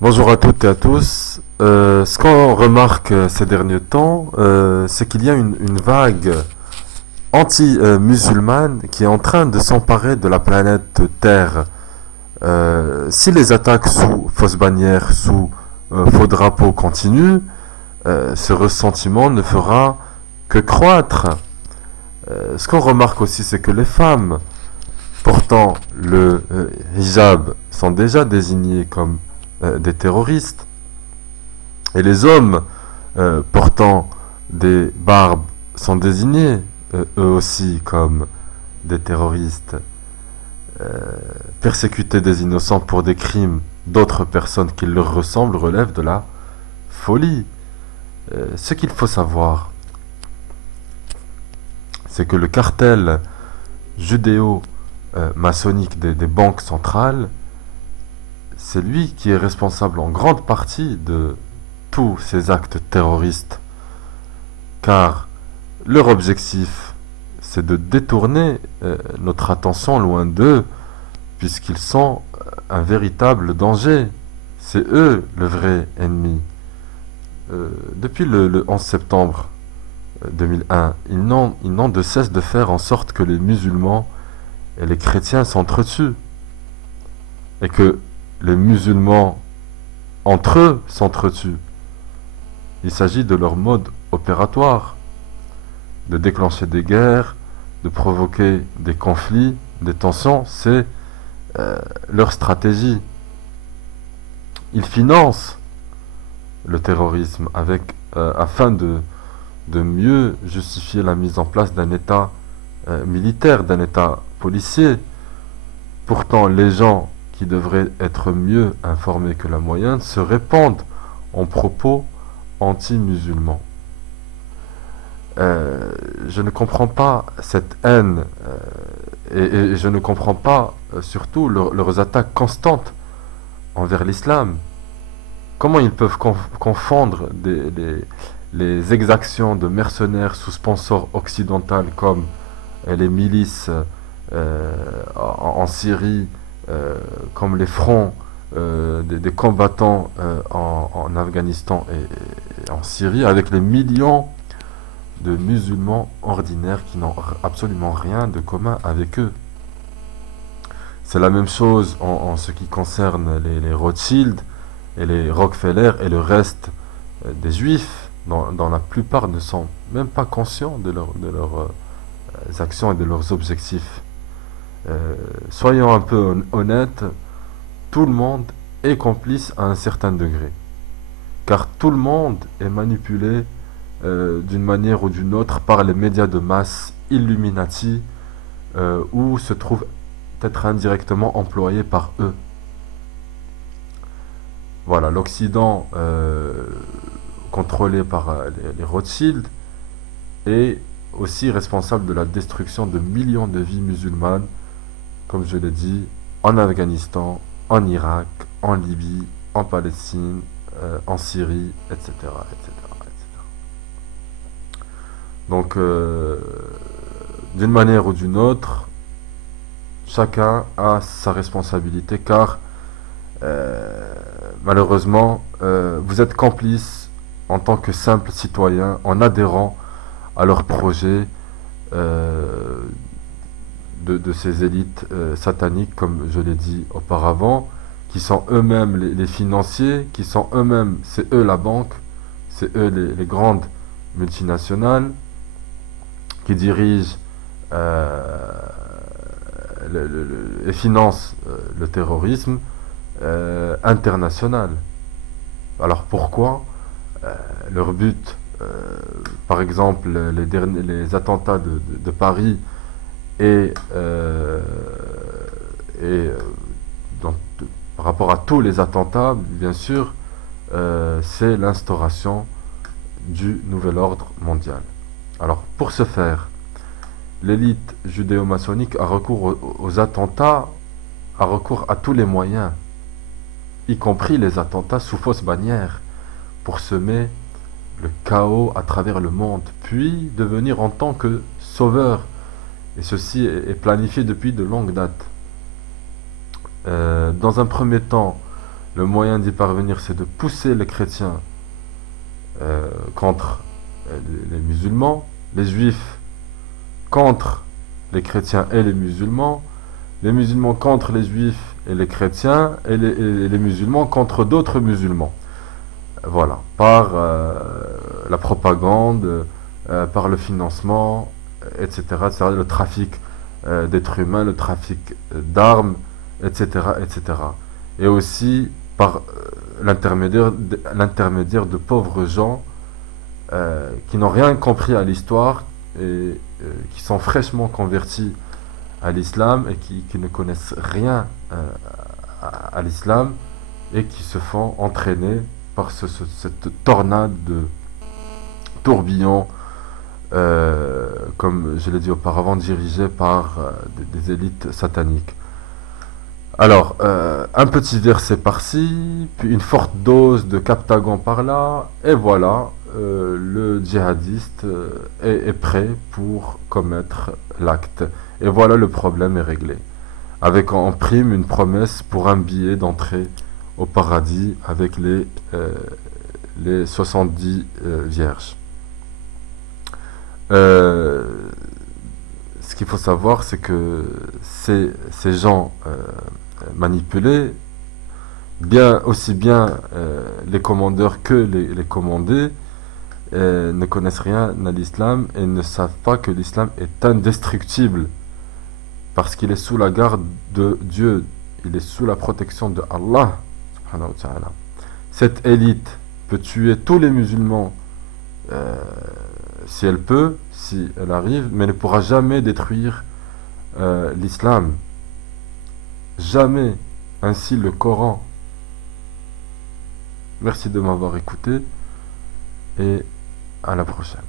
Bonjour à toutes et à tous. Ce qu'on remarque ces derniers temps, c'est qu'il y a une vague anti-musulmane qui est en train de s'emparer de la planète Terre. Si les attaques sous fausse bannière, sous faux drapeau continuent, ce ressentiment ne fera que croître. Ce qu'on remarque aussi, c'est que les femmes portant le hijab sont déjà désignées comme des terroristes. Et les hommes portant des barbes sont désignés eux aussi comme des terroristes. Euh, Persécuter des innocents pour des crimes d'autres personnes qui leur ressemblent relève de la folie. Ce qu'il faut savoir, c'est que le cartel judéo-maçonnique des banques centrales, c'est lui qui est responsable en grande partie de tous ces actes terroristes. Car leur objectif, c'est de détourner notre attention loin d'eux, puisqu'ils sont un véritable danger. C'est eux le vrai ennemi. Depuis le 11 septembre 2001, ils n'ont de cesse de faire en sorte que les musulmans et les chrétiens s'entretuent. Et que les musulmans, entre eux, s'entretuent. Il s'agit de leur mode opératoire, de déclencher des guerres, de provoquer des conflits, des tensions, c'est leur stratégie. Ils financent le terrorisme afin de mieux justifier la mise en place d'un État militaire, d'un État policier. Pourtant, les gens qui devraient être mieux informés que la moyenne se répandent en propos anti-musulmans. Je ne comprends pas cette haine et je ne comprends pas surtout leurs attaques constantes envers l'islam. Comment ils peuvent confondre les exactions de mercenaires sous sponsor occidental comme les milices en Syrie, comme les fronts des combattants en Afghanistan et en Syrie, avec les millions de musulmans ordinaires qui n'ont absolument rien de commun avec eux. C'est la même chose en ce qui concerne les Rothschild et les Rockefeller et le reste des juifs, dont la plupart ne sont même pas conscients de leurs actions et de leurs objectifs. Soyons un peu honnêtes, tout le monde est complice à un certain degré, car tout le monde est manipulé d'une manière ou d'une autre par les médias de masse Illuminati ou se trouve être indirectement employé par eux. Voilà, l'Occident contrôlé par les Rothschild est aussi responsable de la destruction de millions de vies musulmanes, comme je l'ai dit, en Afghanistan, en Irak, en Libye, en Palestine, en Syrie, etc., etc., etc. Donc, d'une manière ou d'une autre, chacun a sa responsabilité, car malheureusement, vous êtes complice en tant que simple citoyen en adhérant à leurs projets de ces élites sataniques, comme je l'ai dit auparavant, qui sont eux-mêmes les financiers, qui sont eux-mêmes, c'est eux la banque, c'est eux les grandes multinationales qui dirigent et financent le terrorisme international. Alors pourquoi leur but, par exemple les attentats de Paris et, et donc, par rapport à tous les attentats, bien sûr, c'est l'instauration du nouvel ordre mondial. Alors pour ce faire, l'élite judéo-maçonnique a recours aux attentats, a recours à tous les moyens, y compris les attentats sous fausse bannière, pour semer le chaos à travers le monde, puis devenir en tant que sauveur. Et ceci est planifié depuis de longues dates. Dans un premier temps, Le moyen d'y parvenir, c'est de pousser les chrétiens contre les musulmans, les juifs contre les chrétiens et les musulmans contre les juifs et les chrétiens, et les musulmans contre d'autres musulmans. Voilà, par la propagande, par le financement, etc., etc., le trafic d'êtres humains, le trafic d'armes, etc., etc. Et aussi par l'intermédiaire de pauvres gens qui n'ont rien compris à l'histoire et qui sont fraîchement convertis à l'islam et qui ne connaissent rien à l'islam et qui se font entraîner par cette tornade de tourbillons, comme je l'ai dit auparavant, dirigés par des élites sataniques. Alors, un petit verset par-ci, puis une forte dose de Captagon par-là, et voilà, le djihadiste est prêt pour commettre l'acte. Et voilà, le problème est réglé. Avec en prime une promesse pour un billet d'entrée au paradis avec les 70 vierges. Euh, Ce qu'il faut savoir, c'est que ces gens manipulés, aussi bien les commandeurs que les commandés, ne connaissent rien à l'islam et ne savent pas que l'islam est indestructible parce qu'il est sous la garde de Dieu, il est sous la protection de Allah subhanahu wa ta'ala. Cette élite peut tuer tous les musulmans euh, si elle peut, si elle arrive, mais ne pourra jamais détruire l'islam. Jamais. Ainsi le Coran. Merci de m'avoir écouté et à la prochaine.